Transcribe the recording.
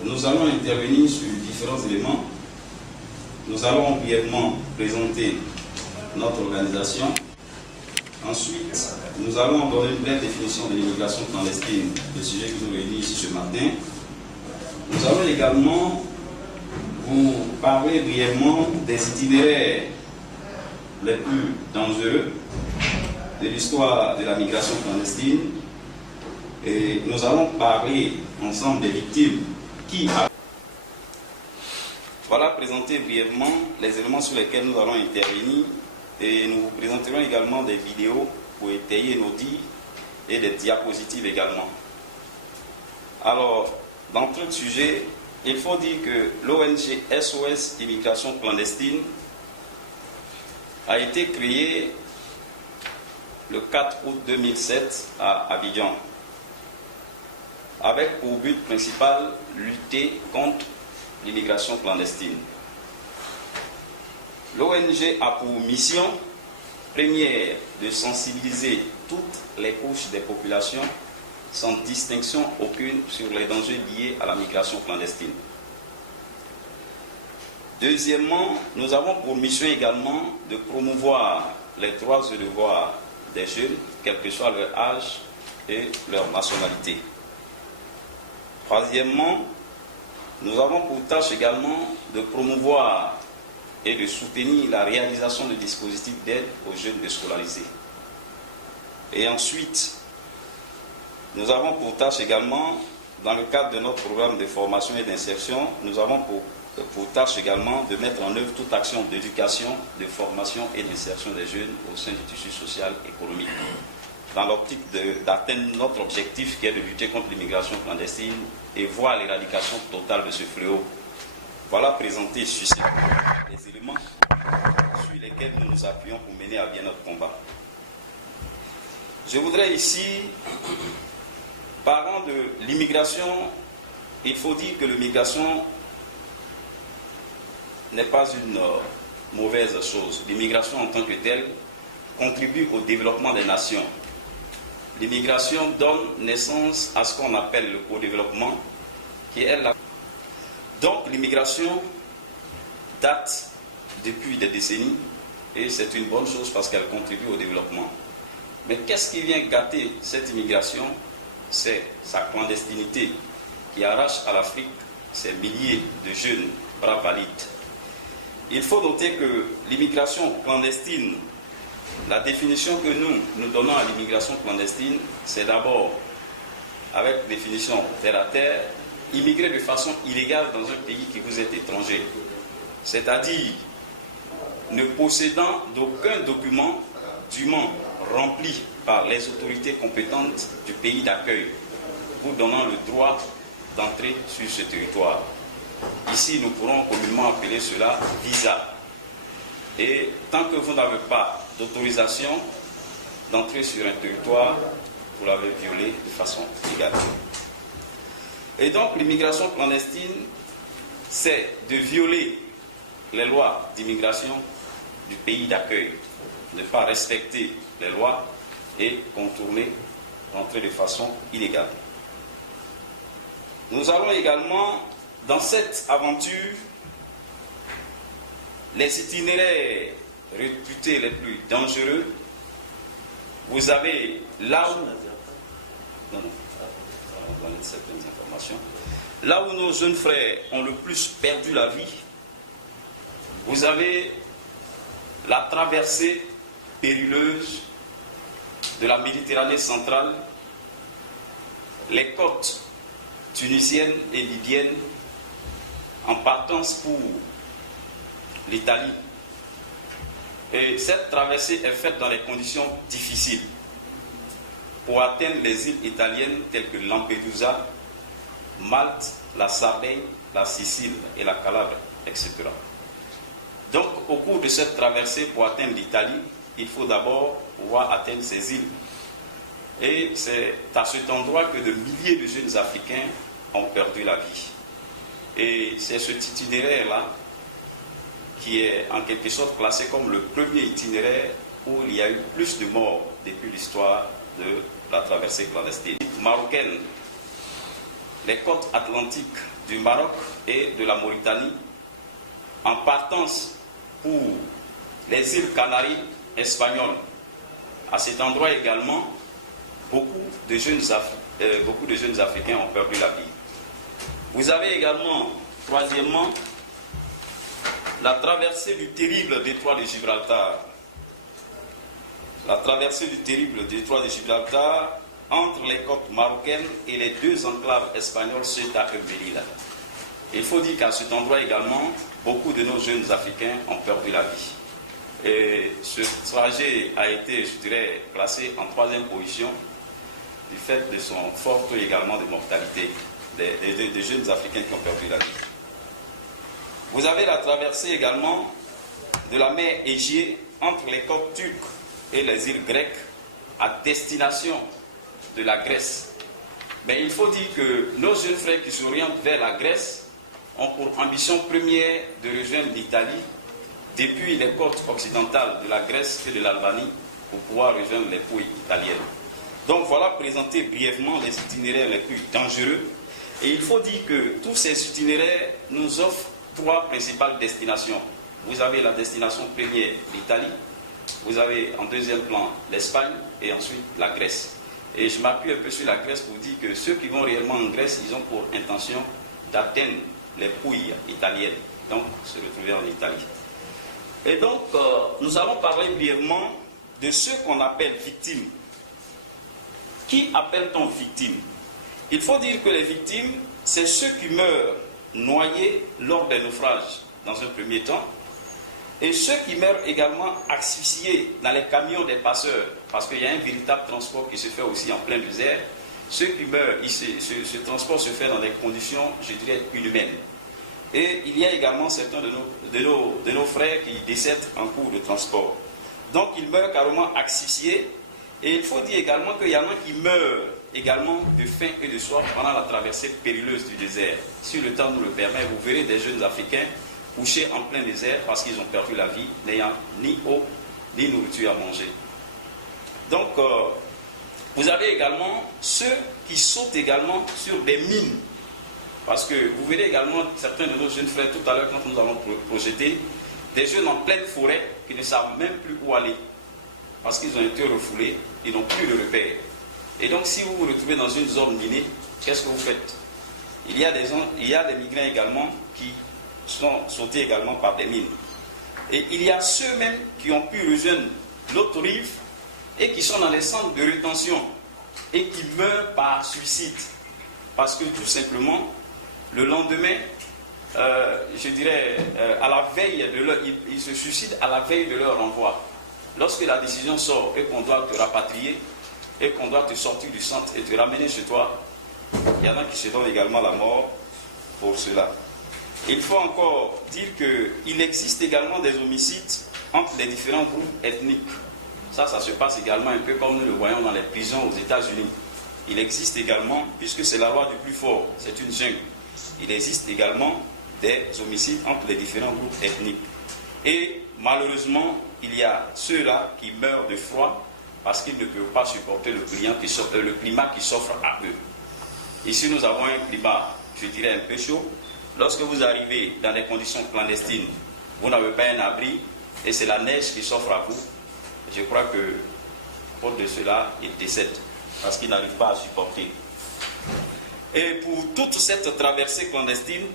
Nous allons intervenir sur différents éléments. Nous allons brièvement présenter notre organisation. Ensuite, nous allons donner une brève définition de l'immigration clandestine, le sujet qui nous réunit ici ce matin. Nous allons également vous parler brièvement des itinéraires les plus dangereux de l'histoire de la migration clandestine. Et nous allons parler ensemble des victimes qui... Voilà, présenter brièvement les éléments sur lesquels nous allons intervenir. Et nous vous présenterons également des vidéos pour étayer nos dires et des diapositives également. Alors, d'entrée de sujet, il faut dire que l'ONG SOS Immigration Clandestine a été créée le 4 août 2007 à Abidjan, avec pour but principal lutter contre l'immigration clandestine. L'ONG a pour mission première de sensibiliser toutes les couches des populations sans distinction aucune sur les dangers liés à la migration clandestine. Deuxièmement, nous avons pour mission également de promouvoir les droits et devoirs des jeunes, quel que soit leur âge et leur nationalité. Troisièmement, nous avons pour tâche également de promouvoir et de soutenir la réalisation de dispositifs d'aide aux jeunes déscolarisés. Et ensuite, nous avons pour tâche également, dans le cadre de notre programme de formation et d'insertion, nous avons pour tâche également de mettre en œuvre toute action d'éducation, de formation et d'insertion des jeunes au sein du tissu social et économique, dans l'optique d'atteindre notre objectif qui est de lutter contre l'immigration clandestine et voir l'éradication totale de ce fléau. Voilà présenté succinctement les éléments sur lesquels nous nous appuyons pour mener à bien notre combat. Je voudrais ici, parlant de l'immigration, il faut dire que l'immigration n'est pas une mauvaise chose. L'immigration en tant que telle contribue au développement des nations. L'immigration donne naissance à ce qu'on appelle le co-développement, qui est la... Donc l'immigration date depuis des décennies et c'est une bonne chose parce qu'elle contribue au développement. Mais qu'est-ce qui vient gâter cette immigration? C'est sa clandestinité qui arrache à l'Afrique ces milliers de jeunes bras valides. Il faut noter que l'immigration clandestine, la définition que nous donnons à l'immigration clandestine, c'est d'abord, avec définition terre à terre, immigrer de façon illégale dans un pays qui vous est étranger. C'est-à-dire ne possédant d'aucun document dûment rempli par les autorités compétentes du pays d'accueil, vous donnant le droit d'entrer sur ce territoire. Ici, nous pourrons communément appeler cela visa. Et tant que vous n'avez pas d'autorisation d'entrer sur un territoire, vous l'avez violé de façon illégale. Et donc, l'immigration clandestine, c'est de violer les lois d'immigration du pays d'accueil, ne pas respecter les lois et contourner, entrer de façon illégale. Nous allons également, dans cette aventure, les itinéraires réputés les plus dangereux. Vous avez là où... Non, on va donner certaines informations. Là où nos jeunes frères ont le plus perdu la vie, vous avez la traversée périleuse de la Méditerranée centrale, les côtes tunisiennes et libyennes en partance pour l'Italie. Et cette traversée est faite dans des conditions difficiles pour atteindre les îles italiennes telles que Lampedusa, Malte, la Sardaigne, la Sicile et la Calabre, etc. Donc, au cours de cette traversée pour atteindre l'Italie, il faut d'abord pouvoir atteindre ces îles. Et c'est à cet endroit que de milliers de jeunes Africains ont perdu la vie. Et c'est cet itinéraire-là qui est en quelque sorte classé comme le premier itinéraire où il y a eu plus de morts depuis l'histoire de la traversée clandestine marocaine. les côtes atlantiques du Maroc et de la Mauritanie, en partance pour les îles Canaries espagnoles. À cet endroit également, beaucoup de jeunes Africains ont perdu la vie. Vous avez également, troisièmement, la traversée du terrible détroit de Gibraltar. La traversée du terrible détroit de Gibraltar entre les côtes marocaines et les deux enclaves espagnoles Ceuta et Melilla. Il faut dire qu'à cet endroit également, beaucoup de nos jeunes Africains ont perdu la vie. Et ce trajet a été, je dirais, classé en troisième position du fait de son fort taux également de mortalité des jeunes Africains qui ont perdu la vie. Vous avez la traversée également de la mer Égée entre les côtes turques et les îles grecques à destination de la Grèce. Mais il faut dire que nos jeunes frères qui s'orientent vers la Grèce ont pour ambition première de rejoindre l'Italie depuis les côtes occidentales de la Grèce et de l'Albanie pour pouvoir rejoindre les côtes italiennes. Donc voilà présenter brièvement les itinéraires les plus dangereux. Et il faut dire que tous ces itinéraires nous offrent trois principales destinations. Vous avez la destination première, l'Italie. Vous avez en deuxième plan l'Espagne et ensuite la Grèce. Et je m'appuie un peu sur la Grèce pour dire que ceux qui vont réellement en Grèce, ils ont pour intention d'atteindre les pouilles italiennes, donc se retrouver en Italie. Et donc, nous allons parler brièvement de ceux qu'on appelle victimes. Qui appelle-t-on victime? Il faut dire que les victimes, c'est ceux qui meurent noyés lors des naufrages, dans un premier temps, et ceux qui meurent également asphyxiés dans les camions des passeurs, parce qu'il y a un véritable transport qui se fait aussi en plein désert. Ceux qui meurent, ce transport se fait dans des conditions, je dirais, inhumaines. Et il y a également certains de nos frères qui décèdent en cours de transport. Donc ils meurent carrément asphyxiés. Et il faut dire également qu'il y en a qui meurent également de faim et de soif pendant la traversée périleuse du désert. Si le temps nous le permet, vous verrez des jeunes Africains couchés en plein désert parce qu'ils ont perdu la vie, n'ayant ni eau ni nourriture à manger. Donc, vous avez également ceux qui sautent également sur des mines. Parce que vous verrez également certains de nos jeunes frères tout à l'heure quand nous allons projeter, des jeunes en pleine forêt qui ne savent même plus où aller. Parce qu'ils ont été refoulés, ils n'ont plus de repère. Et donc si vous vous retrouvez dans une zone minée, qu'est-ce que vous faites? Il y a des migrants également qui sont sautés également par des mines. Et il y a ceux-mêmes qui ont pu rejoindre l'autre rive et qui sont dans les centres de rétention et qui meurent par suicide. Parce que tout simplement, le lendemain, je dirais, à la veille de leur, ils se suicident à la veille de leur renvoi. Lorsque la décision sort et qu'on doit te rapatrier et qu'on doit te sortir du centre et te ramener chez toi, il y en a qui se donnent également la mort pour cela. Il faut encore dire qu'il existe également des homicides entre les différents groupes ethniques. Ça se passe également un peu comme nous le voyons dans les prisons aux États-Unis. Il existe également, puisque c'est la loi du plus fort, c'est une jungle, il existe également des homicides entre les différents groupes ethniques. Et malheureusement, il y a ceux-là qui meurent de froid parce qu'ils ne peuvent pas supporter le climat qui s'offre à eux. Ici, nous avons un climat, je dirais, un peu chaud. Lorsque vous arrivez dans des conditions clandestines, vous n'avez pas un abri et c'est la neige qui s'offre à vous. Je crois que, faute de cela, ils décèdent parce qu'ils n'arrivent pas à supporter. Et pour toute cette traversée clandestine,